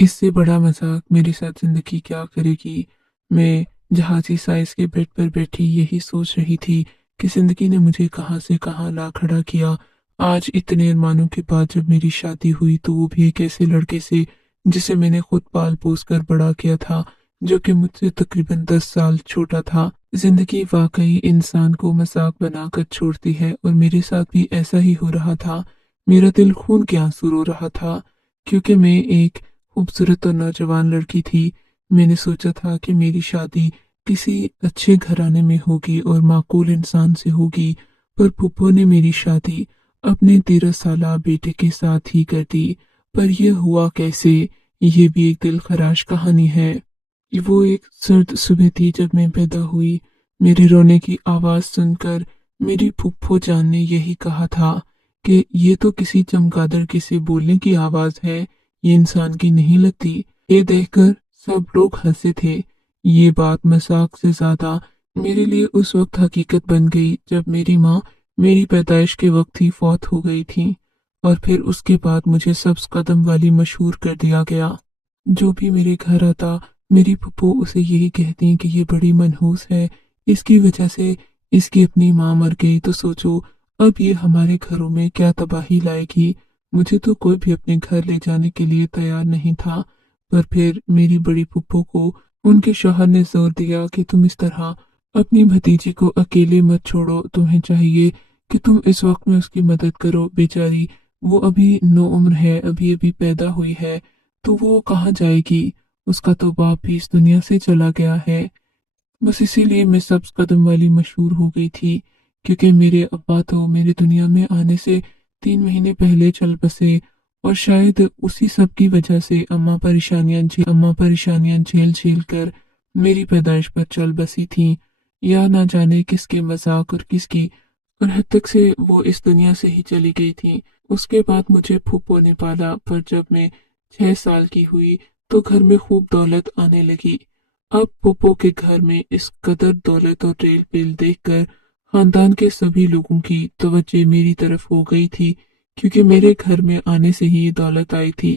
इससे बड़ा मजाक मेरे साथ जिंदगी क्या करेगी। मैं जहाजी साइज के बेड पर बैठी यही सोच रही थी कि जिंदगी ने मुझे कहाँ से कहाँ ला खड़ा किया। आज इतने अरमानों के बाद जब मेरी शादी हुई तो वो भी एक ऐसे लड़के से जिसे मैंने खुद पाल पोस कर बड़ा किया था, जो कि मुझसे तकरीबन 10 साल छोटा था। जिंदगी वाकई इंसान को मजाक बनाकर छोड़ती है और मेरे साथ भी ऐसा ही हो रहा था। मेरा दिल खून के आंसू रो रहा था क्योंकि मैं एक खूबसूरत और नौजवान लड़की थी। मैंने सोचा था कि मेरी शादी किसी अच्छे घराने में होगी और माकूल इंसान से होगी, पर फूफो ने मेरी शादी अपने 13 साला बेटे के साथ ही कर दी। पर यह हुआ कैसे, ये भी एक दिल खराश कहानी है। वो एक सर्द सुबह थी जब मैं पैदा हुई। मेरे रोने की आवाज सुनकर मेरी फूफो जान ने यही कहा था कि ये तो किसी चमगादड़ के से बोलने की आवाज है, ये इंसान की नहीं लगती। ये देखकर सब लोग हंसे थे। ये बात मजाक से ज्यादा मेरे लिए उस वक्त हकीकत बन गई जब मेरी माँ मेरी पैदाइश के वक्त ही फौत हो गई थी और फिर उसके बाद मुझे सब्ज कदम वाली मशहूर कर दिया गया। जो भी मेरे घर आता मेरी फूफो उसे यही कहती कि ये बड़ी मनहूस है, इसकी वजह से इसकी अपनी माँ मर गई, तो सोचो अब ये हमारे घरों में क्या तबाही लाएगी। मुझे तो कोई भी अपने घर ले जाने के लिए तैयार नहीं था, पर फिर मेरी बड़ी फूफो को उनके शौहर ने जोर दिया कि तुम इस तरह अपनी भतीजी को अकेले मत छोड़ो, तुम्हें चाहिए कि तुम इस वक्त में उसकी मदद करो। बेचारी वो अभी नो उम्र है, अभी अभी पैदा हुई है, तो वो कहाँ जाएगी, उसका तो बाप भी इस दुनिया से चला गया है। बस इसीलिए मैं सब्ज कदम वाली मशहूर हो गई थी, क्योंकि मेरे अब्बा तो मेरे दुनिया में आने से 3 महीने पहले चल बसे और शायद उसी सब की वजह से अम्मा परेशानियां झेल झेल कर मेरी पैदाइश पर चल बसी थी। या ना जाने किसके मजाक और किसकी और हद तक से वो इस दुनिया से ही चली गई थी। उसके बाद मुझे फूफो ने पाला, पर जब मैं 6 साल की हुई तो घर में खूब दौलत आने लगी। अब फूफो के घर में इस कदर दौलत और रेल पेल देखकर खानदान के सभी लोगों की तवज्जो मेरी तरफ हो गई थी, क्योंकि मेरे घर में आने से ही ये दौलत आई थी।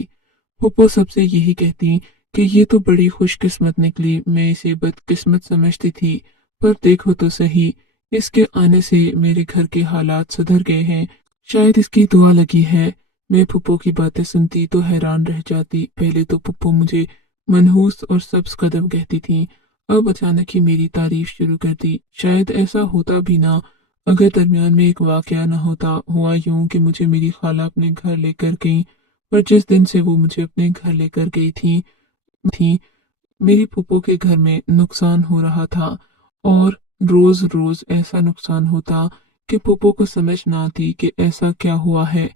फूफो सबसे यही कहती कि ये तो बड़ी खुशकिस्मत निकली, मैं इसे बदकिस्मत समझती थी, पर देखो तो सही, इसके आने से मेरे घर के हालात सुधर गए हैं, शायद इसकी दुआ लगी है। मैं फूफो की बातें सुनती तो हैरान रह जाती। पहले तो फूफो मुझे मनहूस और सब्ज कदम कहती थी, अब अचानक ही मेरी तारीफ शुरू कर दी। शायद ऐसा होता भी ना अगर दरमियान में एक वाकया न होता। हुआ यूं कि मुझे मेरी खाला अपने घर लेकर गई, पर जिस दिन से वो मुझे अपने घर लेकर गई थी मेरी फूफो के घर में नुकसान हो रहा था, और रोज रोज ऐसा नुकसान होता कि फूफो को समझ ना आती कि ऐसा क्या हुआ है।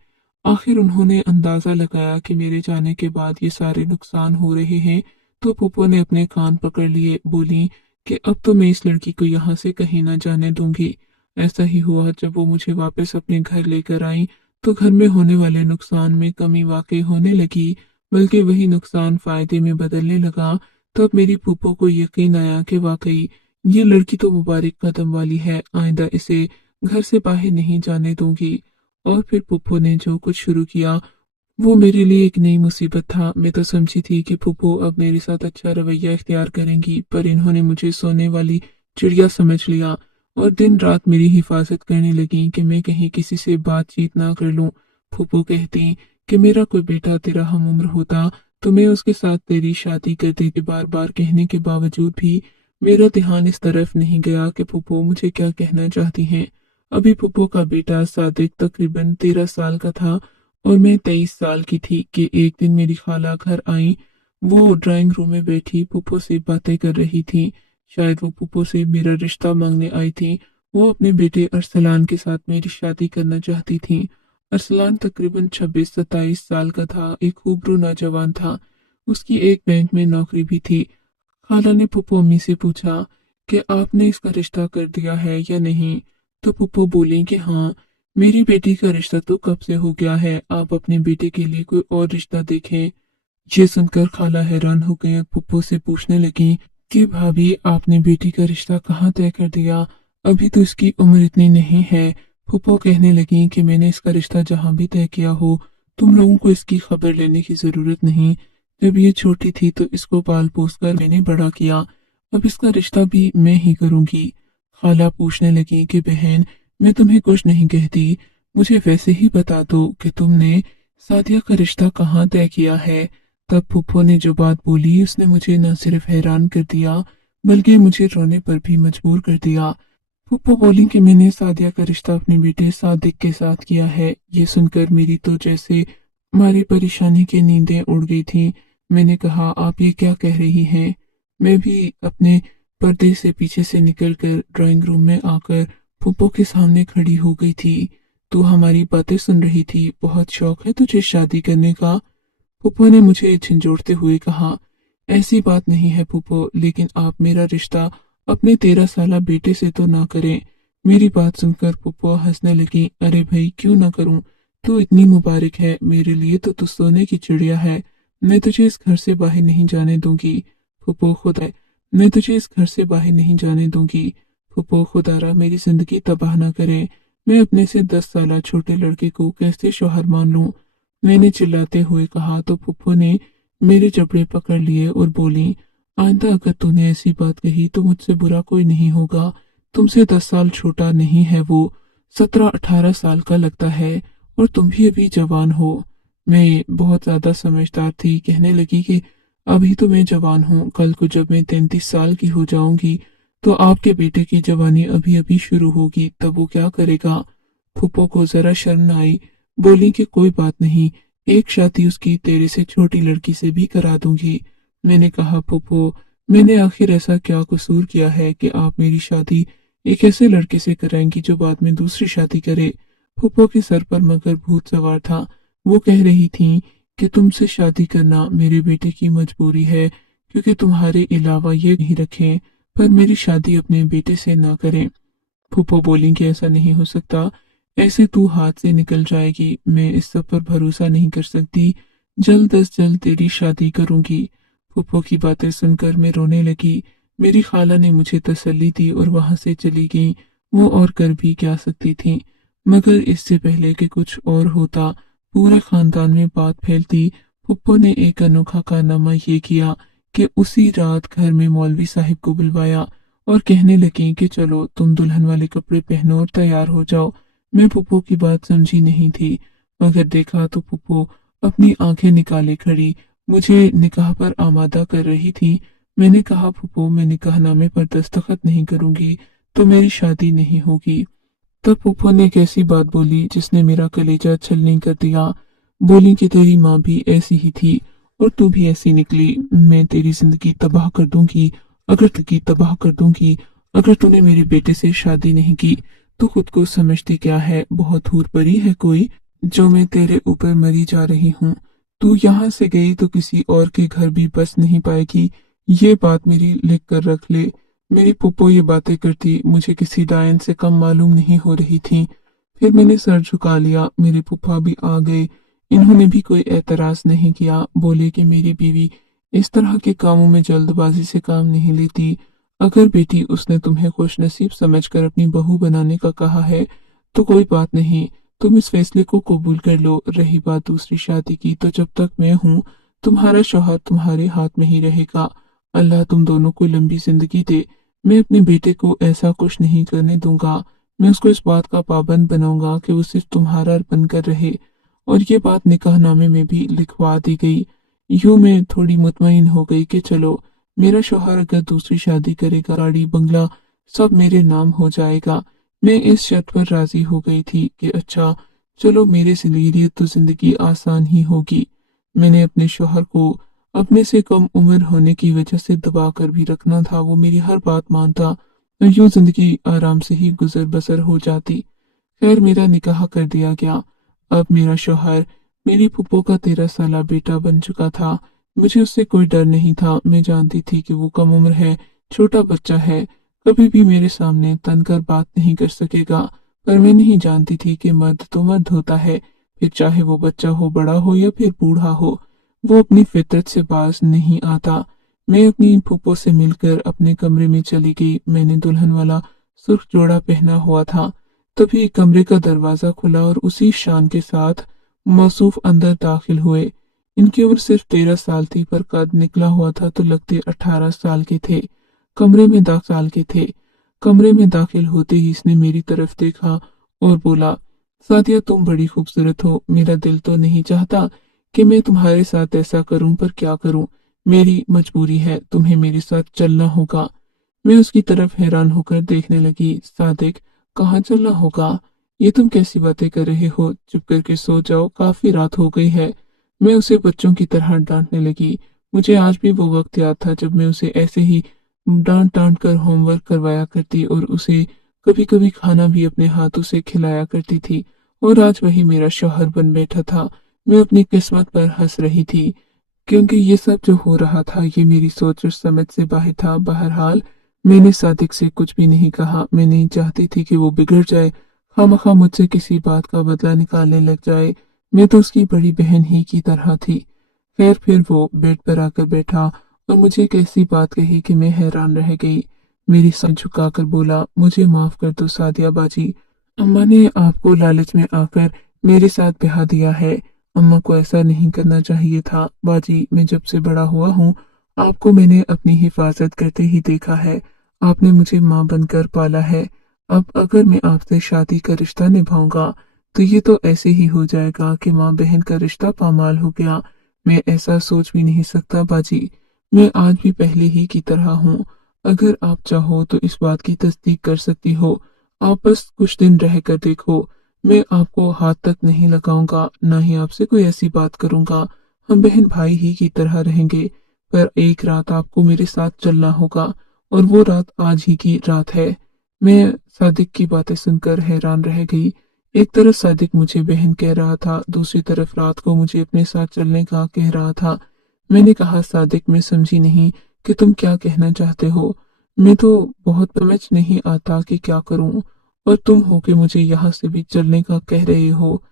आखिर उन्होंने अंदाजा लगाया कि मेरे जाने के बाद ये सारे नुकसान हो रहे हैं, तो फूफो ने अपने कान पकड़ लिए, बोली कि अब तो मैं इस लड़की को यहाँ से कहीं ना जाने दूंगी। ऐसा ही हुआ, जब वो मुझे वापस अपने घर लेकर आई तो घर में होने वाले नुकसान में कमी वाकई होने लगी, बल्कि वही नुकसान फायदे में बदलने लगा। तब मेरी फूफो को यकीन आया कि वाकई ये लड़की तो मुबारक कदम वाली है, आइंदा इसे घर से बाहर नहीं जाने दूंगी। और फिर फूफो ने जो कुछ शुरू किया वो मेरे लिए एक नई मुसीबत था। मैं तो समझी थी कि फूफो अब मेरे साथ अच्छा रवैया इख्तियार करेंगी, पर इन्होंने मुझे सोने वाली चिड़िया समझ लिया और दिन रात मेरी हिफाजत करने लगी कि मैं कहीं किसी से बातचीत ना कर लूं। फूफो कहती कि मेरा कोई बेटा तेरा हम उम्र होता तो मैं उसके साथ तेरी शादी कर देती। बार बार कहने के बावजूद भी मेरा ध्यान इस तरफ नहीं गया कि फूफो मुझे क्या कहना चाहती हैं। अभी फूफो का बेटा सादिक तकरीबन 13 साल का था और मैं 23 साल की थी कि एक दिन मेरी खाला घर आई। वो ड्राइंग रूम में बैठी फूफो से बातें कर रही थी। शायद वो फूफो से मेरा रिश्ता मांगने आई थी। वो अपने बेटे अरसलान के साथ मेरी शादी करना चाहती थी। अरसलान तकरीबन 26-27 साल का था, एक खूबरू नौजवान था। उसकी एक बैंक में नौकरी भी थी। खाला ने फूफो अम्मी से पूछा कि आपने इसका रिश्ता कर दिया है या नहीं, तो फूफो बोली कि हाँ, मेरी बेटी का रिश्ता तो कब से हो गया है, आप अपने बेटे के लिए कोई और रिश्ता देखें। ये सुनकर खाला हैरान हो गई और फूफो से पूछने लगी कि भाभी आपने बेटी का रिश्ता कहाँ तय कर दिया, अभी तो इसकी उम्र इतनी नहीं है। फूफो कहने लगी कि मैंने इसका रिश्ता जहाँ भी तय किया हो, तुम लोगों को इसकी खबर लेने की जरूरत नहीं, जब ये छोटी थी तो इसको पाल पोस कर मैंने बड़ा किया, अब इसका रिश्ता भी मैं ही करूंगी। खाला पूछने लगी कि बहन, मैं तुम्हें कुछ नहीं कहती, मुझे वैसे ही बता दो कि तुमने सादिया का रिश्ता कहाँ तय किया है। तब फूफो ने जो बात बोली उसने मुझे न सिर्फ हैरान कर दिया बल्कि मुझे रोने पर भी मजबूर कर दिया। फूफो बोली कि मैंने सादिया का रिश्ता अपने बेटे सादिक के साथ किया है। ये सुनकर मेरी तो जैसे मारी परेशानी की नींदें उड़ गई थी। मैंने कहा, आप ये क्या कह रही हैं? मैं भी अपने पर्दे से पीछे से निकलकर ड्राइंग रूम में आकर फूफो के सामने खड़ी हो गई थी। तू हमारी बातें सुन रही थी, बहुत शौक है तुझे शादी करने का? फूफो ने मुझे झंझोड़ते हुए कहा। ऐसी बात नहीं है फूफो, लेकिन आप मेरा रिश्ता अपने 13 साला बेटे से तो ना करें। मेरी बात सुनकर फूफो हंसने लगी। अरे भाई, क्यों ना करूं? तू इतनी मुबारक है, मेरे लिए तो तू सोने की चिड़िया है। मैं तुझे इस घर से बाहर नहीं जाने दूंगी। फूफो खुदा, मैं तुझे इस घर से बाहर नहीं जाने दूंगी। फूफो खुदारा मेरी जिंदगी तबाह ना करे। मैं अपने से 10 साला छोटे लड़के को कैसे शौहर मान लूं? मैंने चिल्लाते हुए कहा तो फूफो ने मेरे जबड़े पकड़ लिए और बोली, आइंदा अगर तूने ऐसी बात कही तो मुझसे बुरा कोई नहीं होगा। तुमसे 10 साल छोटा नहीं है वो, 17-18 साल का लगता है और तुम भी अभी जवान हो। मैं बहुत ज्यादा समझदार थी, कहने लगी कि अभी तो मैं जवान हूँ, कल को जब मैं 33 साल की हो जाऊंगी तो आपके बेटे की जवानी अभी अभी शुरू होगी, तब वो क्या करेगा? फूफो को जरा शर्म न आई, बोली कि कोई बात नहीं, एक शादी उसकी तेरे से छोटी लड़की से भी करा दूंगी। मैंने कहा, फूफो, मैंने आखिर ऐसा क्या कसूर किया है कि आप मेरी शादी एक ऐसे लड़के से कराएंगी जो बाद में दूसरी शादी करे? फूफो के सर पर मगर भूत सवार था। वो कह रही थी कि तुमसे शादी करना मेरे बेटे की मजबूरी है, क्योंकि तुम्हारे अलावा ये नहीं रखे, पर मेरी शादी अपने बेटे से ना करें। फूफो बोली कि ऐसा नहीं हो सकता, ऐसे तू हाथ से निकल जाएगी, मैं इस सब पर भरोसा नहीं कर सकती। जल्द अज जल्द तेरी शादी करूंगी। फूफो की बातें सुनकर मैं रोने लगी। मेरी खाला ने मुझे तसल्ली दी और वहां से चली गई। वो और कर भी क्या सकती थी, मगर इससे पहले कि कुछ और होता, पूरे खानदान में बात फैलती। फूफो ने एक अनोखा कारनामा ये किया कि उसी रात घर में मौलवी साहिब को बुलवाया और कहने लगे कि चलो तुम दुल्हन वाले कपड़े पहनो और तैयार हो जाओ। मैं फूफो की बात समझी नहीं थी, मगर देखा तो फूफो अपनी आंखें निकाले खड़ी मुझे निकाह पर आमादा कर रही थी। मैंने कहा, फूफो, मैं निकाहनामे पर दस्तखत नहीं करूंगी तो मेरी शादी नहीं होगी। तब फूफो ने एक ऐसी बात बोली जिसने मेरा कलेजा छलनी कर दिया। बोली कि तेरी माँ भी ऐसी ही थी और तू भी ऐसी निकली। मैं तेरी जिंदगी तबाह कर दूंगी, अगर तूने मेरे बेटे से शादी नहीं की। तू खुद को समझती क्या है, बहुत हूर परी है कोई, जो मैं तेरे ऊपर मरी जा रही हूँ। तू यहाँ से गई तो किसी और के घर भी बस नहीं पाएगी, ये बात मेरी लिख कर रख ले। मेरी फूफो ये बातें करती मुझे किसी डायन से कम मालूम नहीं हो रही थी। फिर मैंने सर झुका लिया। मेरे फूफा भी आ गए, इन्होंने भी कोई एतराज नहीं किया। बोले कि मेरी बीवी इस तरह के कामों में जल्दबाजी से काम नहीं लेती। अगर बेटी उसने तुम्हें खुश नसीब समझकर अपनी बहू बनाने का कहा है तो कोई बात नहीं, तुम इस फैसले को कबूल कर लो। रही बात दूसरी शादी की, तो जब तक मैं हूँ तुम्हारा शौहर तुम्हारे हाथ में ही रहेगा। अल्लाह तुम दोनों को लंबी जिंदगी दे। मैं अपने बेटे को ऐसा कुछ नहीं करने दूंगा। मैं उसको इस बात का पाबंद बनाऊंगा कि वो सिर्फ तुम्हारा बनकर रहे। और ये बात निकाहनामे में भी लिखवा दी गई। यूं मैं थोड़ी मुतमईन हो गई कि चलो, मेरा शौहर अगर दूसरी शादी करेगा, गाड़ी बंगला सब मेरे नाम हो जाएगा। मैं इस शर्त पर राजी हो गई थी कि अच्छा चलो, मेरे लिए तो जिंदगी आसान ही होगी। मैंने अपने शौहर को अपने से कम उम्र होने की वजह से दबा कर भी रखना था। वो मेरी हर बात मानता और यूं जिंदगी आराम से ही गुजर बसर हो जाती। खैर, मेरा निकाह कर दिया गया। अब मेरा शौहर मेरी फूफो का 13 साला बेटा बन चुका था। मुझे उससे कोई डर नहीं था। मैं जानती थी कि वो कम उम्र है, छोटा बच्चा है, कभी भी मेरे सामने तनकर बात नहीं कर सकेगा। पर मैं नहीं जानती थी कि मर्द तो मर्द होता है, फिर चाहे वो बच्चा हो, बड़ा हो या फिर बूढ़ा हो, वो अपनी फितरत से बाज नहीं आता। मैं अपनी फूफो से मिलकर अपने कमरे में चली गई। मैंने दुल्हन वाला सुर्ख जोड़ा पहना हुआ था। तभी कमरे का दरवाजा खुला और उसी शान के साथ मौसूफ अंदर दाखिल हुए। इनकी उम्र सिर्फ 13 साल थी, पर कद निकला हुआ था तो लगते 18 साल के थे। कमरे में दाखिल होते ही इसने मेरी तरफ देखा और बोला, सादिया तुम बड़ी खूबसूरत हो। मेरा दिल तो नहीं चाहता कि मैं तुम्हारे साथ ऐसा करूं, पर क्या करूं, मेरी मजबूरी है, तुम्हें मेरे साथ चलना होगा। मैं उसकी तरफ हैरान होकर देखने लगी। सादिक, कहाँ चलना होगा? ये तुम कैसी बातें कर रहे हो? चुप करके सो जाओ, काफी रात हो गई है। मैं उसे बच्चों की तरह डांटने लगी। मुझे आज भी वो वक्त याद था जब मैं उसे ऐसे ही डांट डांट कर होमवर्क करवाया करती और उसे कभी कभी खाना भी अपने हाथों से खिलाया करती थी। और आज वही मेरा शौहर बन बैठा था। मैं अपनी किस्मत पर हंस रही थी, क्योंकि ये सब जो हो रहा था ये मेरी सोच और समझ से बाहर था। बहरहाल मैंने सादिक से कुछ भी नहीं कहा। मैं नहीं चाहती थी कि वो बिगड़ जाए, खामखा मुझसे किसी बात का बदला निकालने लग जाए। मैं तो उसकी बड़ी बहन ही की तरह थी। खैर, फिर वो बेड पर आकर बैठा और मुझे एक ऐसी बात कही कि मैं हैरान रह गई। मेरी सर झुकाकर बोला, मुझे माफ कर दो सादिया बाजी। अम्मा ने आपको लालच में आकर मेरे साथ ब्याह दिया है। अम्मा को ऐसा नहीं करना चाहिए था। बाजी, मैं जब से बड़ा हुआ हूँ आपको मैंने अपनी हिफाजत करते ही देखा है। आपने मुझे माँ बनकर पाला है। अब अगर मैं आपसे शादी का रिश्ता निभाऊंगा तो ये तो ऐसे ही हो जाएगा कि माँ बहन का रिश्ता पामाल हो गया। मैं ऐसा सोच भी नहीं सकता बाजी। मैं आज भी पहले ही की तरह हूँ। अगर आप चाहो तो इस बात की तस्दीक कर सकती हो। आप बस कुछ दिन रह कर देखो। मैं आपको हाथ तक नहीं लगाऊंगा, ना ही आपसे कोई ऐसी बात करूंगा। हम बहन भाई ही की तरह रहेंगे। पर एक रात आपको मेरे साथ चलना होगा, और वो रात आज ही की रात है। मैं सादिक की बातें सुनकर हैरान रह गई। एक तरफ सादिक मुझे बहन कह रहा था, दूसरी तरफ रात को मुझे अपने साथ चलने का कह रहा था। मैंने कहा, सादिक मैं समझी नहीं कि तुम क्या कहना चाहते हो। मैं तो बहुत समझ नहीं आता कि क्या करूं, और तुम हो कि मुझे यहाँ से भी चलने का कह रहे हो।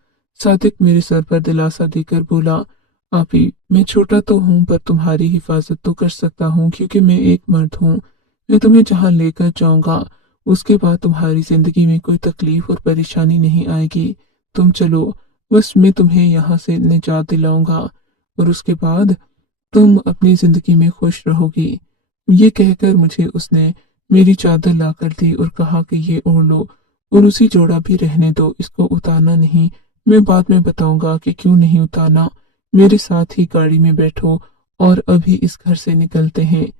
सादिक मेरे सर पर दिलासा देकर बोला, आपी मैं छोटा तो हूँ पर तुम्हारी हिफाजत तो कर सकता हूँ, क्योंकि मैं एक मर्द हूँ। मैं तुम्हें जहाँ लेकर जाऊंगा उसके बाद तुम्हारी जिंदगी में कोई तकलीफ और परेशानी नहीं आएगी। तुम चलो, बस मैं तुम्हें यहाँ से निजात दिलाऊंगा, और उसके बाद तुम अपनी जिंदगी में खुश रहोगी। ये कहकर मुझे उसने मेरी चादर लाकर दी और कहा कि ये ओढ़ लो, और उसी जोड़ा भी रहने दो, इसको उतारना नहीं। मैं बाद में बताऊंगा कि क्यों नहीं उतारना। मेरे साथ ही गाड़ी में बैठो और अभी इस घर से निकलते हैं।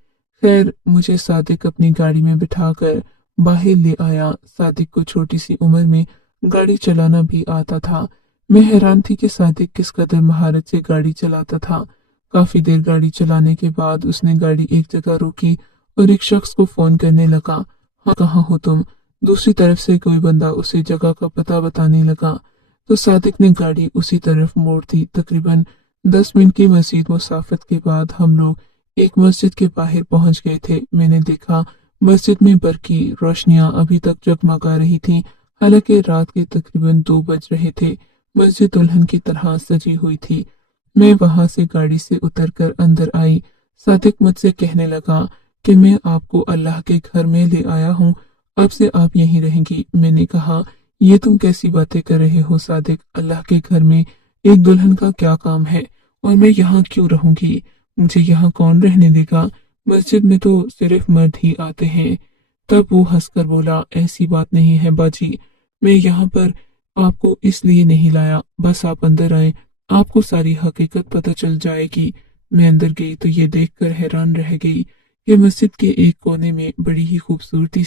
खैर, मुझे सादिक अपनी गाड़ी में बिठाकर बाहर ले आया। सादिक को छोटी सी उम्र में गाड़ी चलाना भी आता था। मैं हैरान थी कि सादिक किस कदर महारत से गाड़ी चलाता था। काफी देर गाड़ी चलाने के बाद उसने गाड़ी एक जगह रोकी और एक शख्स को फोन करने लगा। हाँ, कहाँ हो तुम? दूसरी तरफ से कोई बंदा उसे जगह का पता बताने लगा, तो सादिक ने गाड़ी उसी तरफ मोड़ दी। तकरीबन 10 मिनट की मजीद मुसाफत के बाद हम लोग एक मस्जिद के बाहर पहुंच गए थे। मैंने देखा मस्जिद में बरकी रोशनियां अभी तक जगमगा रही थीं, हालांकि रात के तकरीबन 2 बज रहे थे। मस्जिद दुल्हन की तरह सजी हुई थी। मैं वहां से गाड़ी से उतरकर अंदर आई। सादिक मुझसे कहने लगा कि मैं आपको अल्लाह के घर में ले आया हूँ, अब से आप यहीं रहेंगी। मैंने कहा, ये तुम कैसी बातें कर रहे हो सादिक? अल्लाह के घर में एक दुल्हन का क्या काम है, और मैं यहाँ क्यों रहूंगी? मुझे यहाँ कौन रहने देगा? मस्जिद में तो सिर्फ मर्द ही आते हैं। तब वो हंसकर बोला, ऐसी बात नहीं है बाजी, मैं यहाँ पर आपको इसलिए नहीं लाया, बस आप अंदर आए, आपको सारी हकीकत पता चल जाएगी। मैं अंदर गई तो ये देखकर हैरान रह गई कि मस्जिद के एक कोने में बड़ी ही खूबसूरती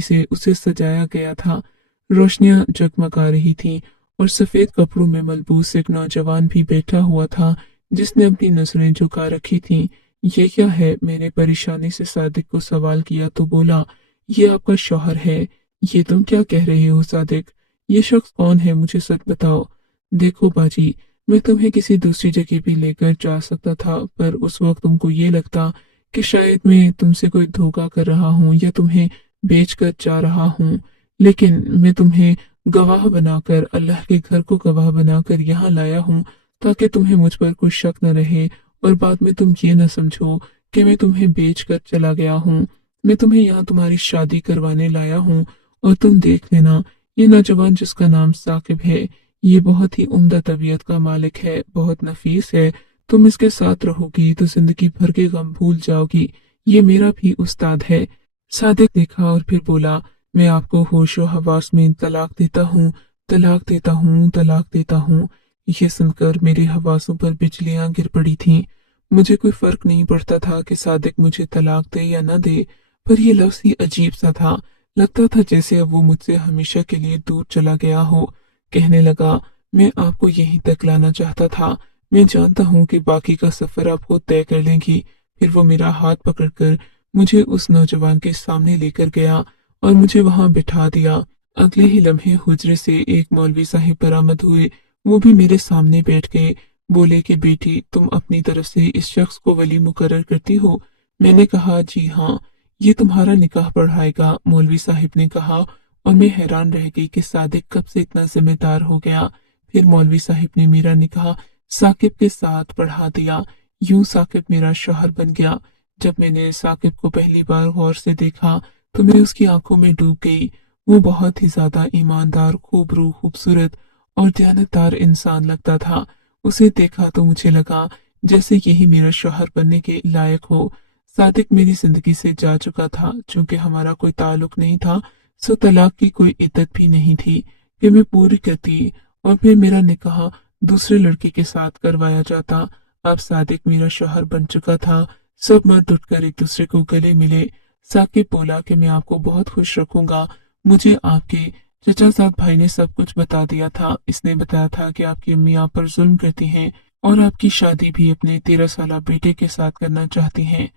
से उसे सजाया गया था। रोशनियां जगमगा रही थीं और सफेद कपड़ों में मलबूस एक नौजवान भी बैठा हुआ था, जिसने अपनी नजरें झुका रखी थीं। ये क्या है? मैंने परेशानी से सादिक को सवाल किया तो बोला, ये आपका शौहर है। ये तुम क्या कह रहे हो सादिक? ये शख्स कौन है, मुझे सच बताओ। देखो बाजी, मैं तुम्हें किसी दूसरी जगह भी लेकर जा सकता था, पर उस वक्त तुमको ये लगता कि शायद मैं तुमसे कोई धोखा कर रहा हूँ या तुम्हें बेच कर जा रहा हूँ। लेकिन मैं तुम्हें गवाह बनाकर, अल्लाह के घर को गवाह बनाकर यहाँ लाया हूँ, ताकि तुम्हें मुझ पर कोई शक न रहे और बाद में तुम ये न समझो कि मैं तुम्हें बेच कर चला गया हूँ। मैं तुम्हें यहाँ तुम्हारी शादी करवाने लाया हूँ, और तुम देख लेना, ये नौजवान जिसका नाम साकिब है, ये बहुत ही उम्दा तबीयत का मालिक है, बहुत नफीस है। तुम इसके साथ रहोगी तो जिंदगी भर के गम भूल जाओगी। ये मेरा भी उस्ताद है। सादिक देखा और फिर बोला, मैं आपको होशो हवास में तलाक देता हूँ, तलाक देता हूँ, तलाक देता हूँ। ये सुनकर मेरे हवासों पर बिजलियां गिर पड़ी थीं। मुझे कोई फर्क नहीं पड़ता था कि सादिक मुझे तलाक दे या न दे, पर यह लफ्ज ही अजीब सा था। लगता था जैसे अब वो मुझसे हमेशा के लिए दूर चला गया हो। कहने लगा, मैं आपको यहीं तक लाना चाहता था। मैं जानता हूँ कि बाकी का सफर आप खुद तय कर लेंगी। फिर वो मेरा हाथ पकड़कर मुझे उस नौजवान के सामने लेकर गया और मुझे वहां बिठा दिया। अगले ही लम्हे हुजरे से एक मौलवी साहिब बरामद हुए। वो भी मेरे सामने बैठ गए। बोले कि बेटी, तुम अपनी तरफ से इस शख्स को वली मुकर्रर करती हो? मैंने कहा, जी हाँ। ये तुम्हारा निकाह पढ़ाएगा, मौलवी साहिब ने कहा। और मैं हैरान रह गई कि सादिक कब से इतना जिम्मेदार हो गया। फिर मौलवी साहिब ने मेरा निकाह साकिब के साथ पढ़ा दिया। यूं साकिब मेरा शौहर बन गया। जब मैंने साकिब को पहली बार गौर से देखा तो मैं उसकी आंखों में डूब गई। वो बहुत ही ज्यादा ईमानदार, खूबरू, खूबसूरत और दयानतदार इंसान लगता था। उसे देखा तो मुझे लगा जैसे यही मेरा शौहर बनने के लायक हो। सादिक मेरी जिंदगी से जा चुका था। चूंकि हमारा कोई ताल्लुक नहीं था, सो तलाक की कोई इद्दत भी नहीं थी कि मैं पूरी करती और फिर मेरा निकाह दूसरे लड़के के साथ करवाया जाता। अब सादिक मेरा शौहर बन चुका था। सब मर्द उठकर एक दूसरे को गले मिले। साकिब बोला कि मैं आपको बहुत खुश रखूंगा। मुझे आपके चचा साहब भाई ने सब कुछ बता दिया था। इसने बताया था कि आपकी अम्मी आप पर जुल्म करती हैं और आपकी शादी भी अपने 13 साल बेटे के साथ करना चाहती हैं।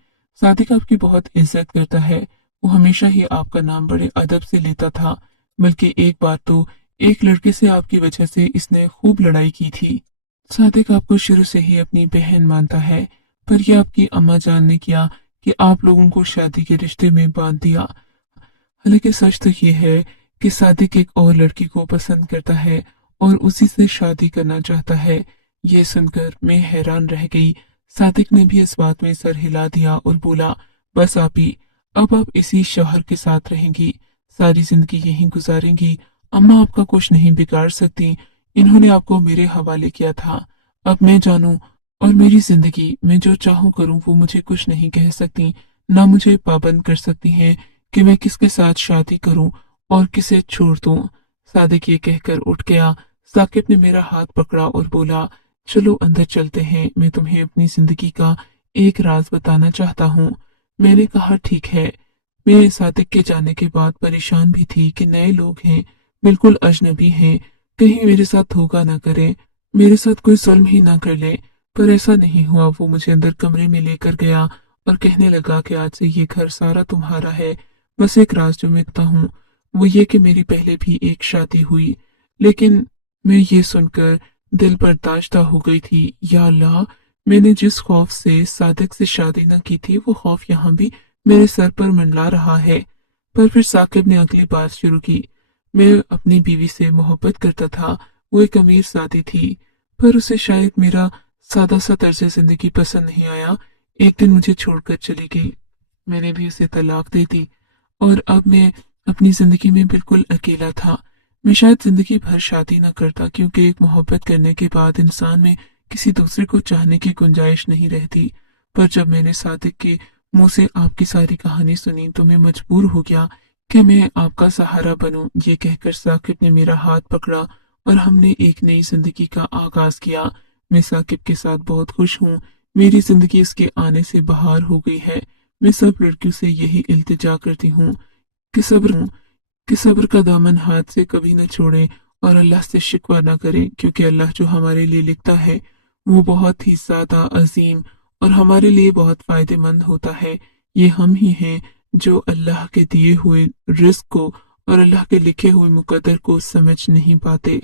सादिक आपकी बहुत इज्जत करता है। वो हमेशा ही आपका नाम बड़े अदब से लेता था। बल्कि एक बार तो एक लड़के से आपकी वजह से इसने खूब लड़ाई की थी। सादिक आपको शुरू से ही अपनी बहन मानता है, पर यह आपकी अम्मा जान ने किया कि आप लोगों को शादी के रिश्ते में बांध दिया। हालांकि सच तो ये है कि सादिक एक और लड़की को पसंद करता है और उसी से शादी करना चाहता है। ये सुनकर मैं हैरान रह गई। सादिक ने भी इस बात में सर हिला दिया और बोला, बस आपी, अब आप इसी शौहर के साथ रहेंगी, सारी जिंदगी यहीं गुजारेंगी। अम्मा आपका कुछ नहीं बिगाड़ सकती। इन्होंने आपको मेरे हवाले किया था। अब मैं जानूं और मेरी जिंदगी मैं जो चाहूं करूं, वो मुझे कुछ नहीं कह सकती, ना मुझे पाबंद कर सकती हैं कि मैं किसके साथ शादी करूं और किसे छोड़ दूं। सादिक ये कहकर उठ गया। साकिब ने मेरा हाथ पकड़ा और बोला, चलो अंदर चलते हैं, मैं तुम्हें अपनी जिंदगी का एक राज बताना चाहता हूँ। मैंने कहा, ठीक है। मैं सादिक के जाने के बाद परेशान भी थी कि नए लोग हैं, बिल्कुल अजनबी हैं, कहीं मेरे साथ धोखा ना करे, मेरे साथ कोई जुल्म ही ना कर ले। पर ऐसा नहीं हुआ। वो मुझे अंदर कमरे में लेकर गया और कहने लगा कि आज से ये घर सारा तुम्हारा है। बस एक राज जो मैं कहता हूँ वो ये कि मेरी पहले भी एक शादी हुई, लेकिन मैं ये सुनकर दिल बर्दाश्त हो गई थी। या अल्लाह, मैंने जिस खौफ से सादिक से शादी न की थी, वो खौफ यहाँ भी मेरे सर पर मंडला रहा है। पर फिर साकिब ने अगली बात शुरू की। मैं अपनी बीवी से मोहब्बत करता था। वो एक अमीर सादी थी, पर उसे शायद मेरा सादा सा तर्ज जिंदगी पसंद नहीं आया। एक दिन मुझे छोड़कर चली गई। मैंने भी उसे तलाक दे दी और अब मैं अपनी जिंदगी में बिल्कुल अकेला था। मैं शायद जिंदगी भर शादी न करता, क्योंकि एक मोहब्बत करने के बाद इंसान में किसी दूसरे को चाहने की गुंजाइश नहीं रहती। पर जब मैंने सादिक के मुंह से आपकी सारी कहानी सुनी तो मैं मजबूर हो गया कि मैं आपका सहारा बनूं। ये कहकर साकिब ने मेरा हाथ पकड़ा और हमने एक नई जिंदगी का आगाज किया। मैं साकिब के साथ बहुत खुश हूँ। मेरी जिंदगी उसके आने से बहार हो गई है। मैं सब लड़कियों से यही इल्तिजा करती हूँ कि सब्र का दामन हाथ से कभी न छोड़ें और अल्लाह से शिकवा न करें, क्योंकि अल्लाह जो हमारे लिए लिखता है वो बहुत ही ज्यादा अजीम और हमारे लिए बहुत फायदेमंद होता है। ये हम ही हैं जो अल्लाह के दिए हुए रिस्क को और अल्लाह के लिखे हुए मुकद्दर को समझ नहीं पाते।